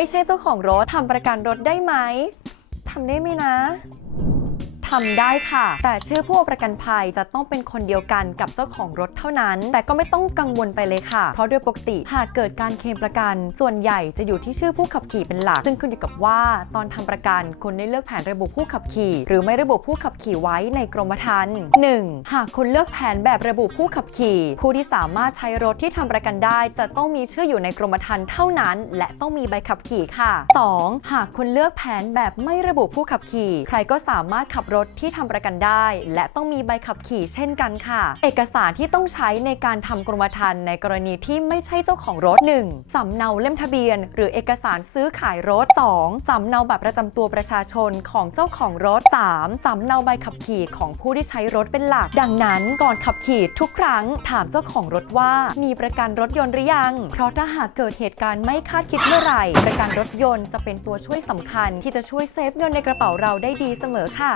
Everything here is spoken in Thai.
ไม่ใช่เจ้าของรถทำประกันรถได้ไหมทำได้ไหมนะ ทำได้ค่ะ แต่ชื่อผู้ประกันภัยจะต้องเป็นคนเดียวกันกับเจ้าของรถเท่านั้น แต่ก็ไม่ต้องกังวลไปเลยค่ะ เพราะโดยปกติหากเกิดการเคลมประกัน ส่วนใหญ่จะอยู่ที่ชื่อผู้ขับขี่เป็นหลัก ซึ่งขึ้นอยู่กับว่าตอนทำประกันคุณได้เลือกแผนระบุผู้ขับขี่ หรือไม่ระบุผู้ขับขี่ไว้ในกรมธรรม์ 1. หากคุณเลือกแผนแบบระบุผู้ขับขี่ ผู้ที่สามารถใช้รถที่ทำประกันได้ จะต้องมีชื่ออยู่ในกรมธรรม์เท่านั้น และต้องมีใบขับขี่ค่ะ 2. หากคุณเลือกแผนแบบไม่ระบุผู้ขับขี่ ใครก็สามารถขับรถที่ทำประกันได้ และต้องมีใบขับขี่เช่นกันค่ะ เอกสารที่ต้องใช้ในการทำกรมธรรม์ในกรณีที่ไม่ใช่เจ้าของรถ 1. สำเนาเล่มทะเบียน หรือเอกสารซื้อขายรถ 2. สำเนาบัตรประจำตัวประชาชนของเจ้าของรถ 3. สำเนาใบขับขี่ของผู้ที่ใช้รถเป็นหลัก ดังนั้นก่อนขับขี่ทุกครั้งถามเจ้าของรถว่า มีประกันรถยนต์หรือยัง เพราะถ้าหากเกิดเหตุการณ์ไม่คาดคิดเมื่อไหร่ ประกันรถยนต์จะเป็นตัวช่วยสำคัญที่จะช่วยเซฟเงินในกระเป๋าเราได้ดีเสมอค่ะ